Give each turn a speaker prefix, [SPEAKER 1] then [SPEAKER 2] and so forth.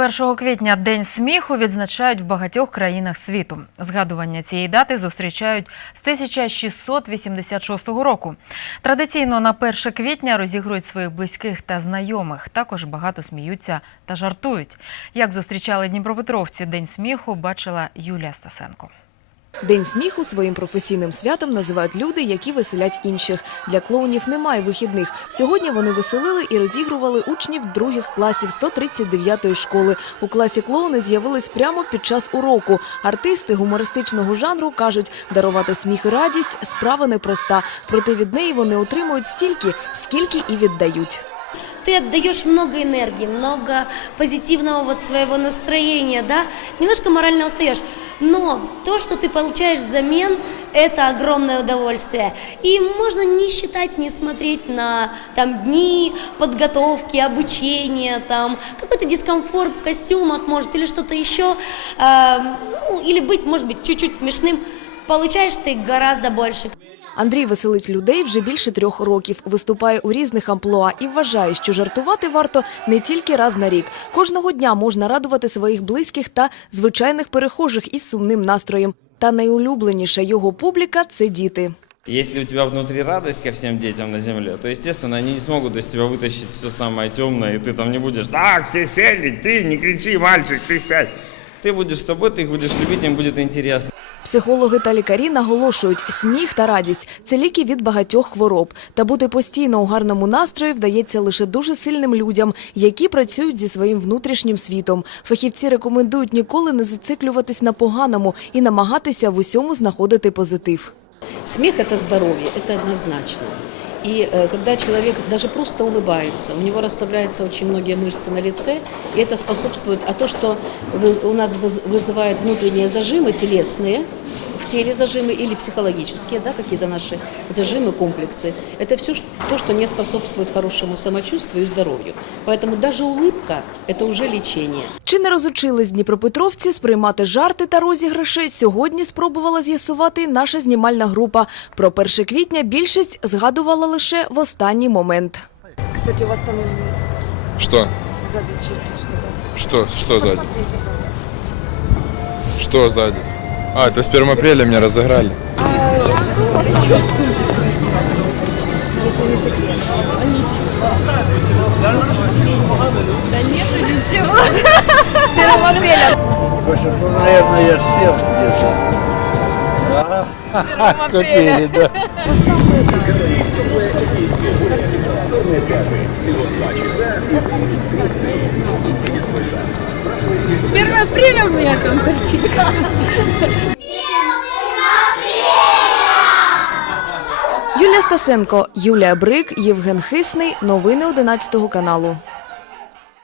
[SPEAKER 1] 1 квітня День сміху відзначають в багатьох країнах світу. Згадування цієї дати зустрічають з 1686 року. Традиційно на 1 квітня розігрують своїх близьких та знайомих. Також багато сміються та жартують. Як зустрічали дніпропетровці День сміху, бачила Юлія Стасенко.
[SPEAKER 2] День сміху своїм професійним святом називають люди, які веселять інших. Для клоунів немає вихідних. Сьогодні вони веселили і розігрували учнів других класів 139-ї школи. У класі клоуни з'явились прямо під час уроку. Артисти гумористичного жанру кажуть, дарувати сміх і радість справа непроста. Проте від неї вони отримують стільки, скільки і віддають.
[SPEAKER 3] Ты отдаешь много энергии, много позитивного вот своего настроения, да, немножко морально устаешь, но то, что ты получаешь взамен, это огромное удовольствие. И можно не считать, не смотреть на там дни подготовки, обучения, там какой-то дискомфорт в костюмах, может, или что-то еще, э, ну, или быть, может быть, чуть-чуть смешным, получаешь ты гораздо больше.
[SPEAKER 2] Андрій веселить людей вже більше трьох років, виступає у різних амплуа і вважає, що жартувати варто не тільки раз на рік. Кожного дня можна радувати своїх близьких та звичайних перехожих із сумним настроєм. Та найулюбленіша його публіка це діти.
[SPEAKER 4] Если у тебя внутри радость ко всем детям на земле, то, естественно, они не смогут из тебя вытащить все самое темное, и ты там не будешь «Так, все сели, ты не кричи, мальчик, ты сядь». Ты будешь с собой, ты их будешь любить, им будет интересно.
[SPEAKER 2] Психологи та лікарі наголошують, сміх та радість це ліки від багатьох хвороб. Та бути постійно у гарному настрої вдається лише дуже сильним людям, які працюють зі своїм внутрішнім світом. Фахівці рекомендують ніколи не зациклюватись на поганому і намагатися в усьому знаходити позитив.
[SPEAKER 5] Сміх це здоров'я, це однозначно. И э, когда человек даже просто улыбается, у него расслабляются очень многие мышцы на лице, и это способствует, а то, что вы- у нас выз- вызывает внутренние зажимы телесные, в теле зажимы или психологические, да, какие-то наши зажимы, комплексы, это все то, что не способствует хорошему самочувствию и здоровью. Поэтому даже улыбка – это уже лечение.
[SPEAKER 2] Чи не розучились дніпропетровці сприймати жарти та розіграші? Сьогодні спробувала з'ясувати наша знімальна група. Про 1 квітня більшість згадувала лише в останній момент. Кстати, у вас там
[SPEAKER 6] Что?
[SPEAKER 2] ззаді чуть
[SPEAKER 6] Что? Что сзади? Что сзади? А, это с 1 апреля меня разыграли.
[SPEAKER 7] Больше, ну, наверное, я ж сел где-то. Ага. Купили, да.
[SPEAKER 2] Юлія Стасенко, Юлія Брик, Євген Хисний. Новини 11 каналу.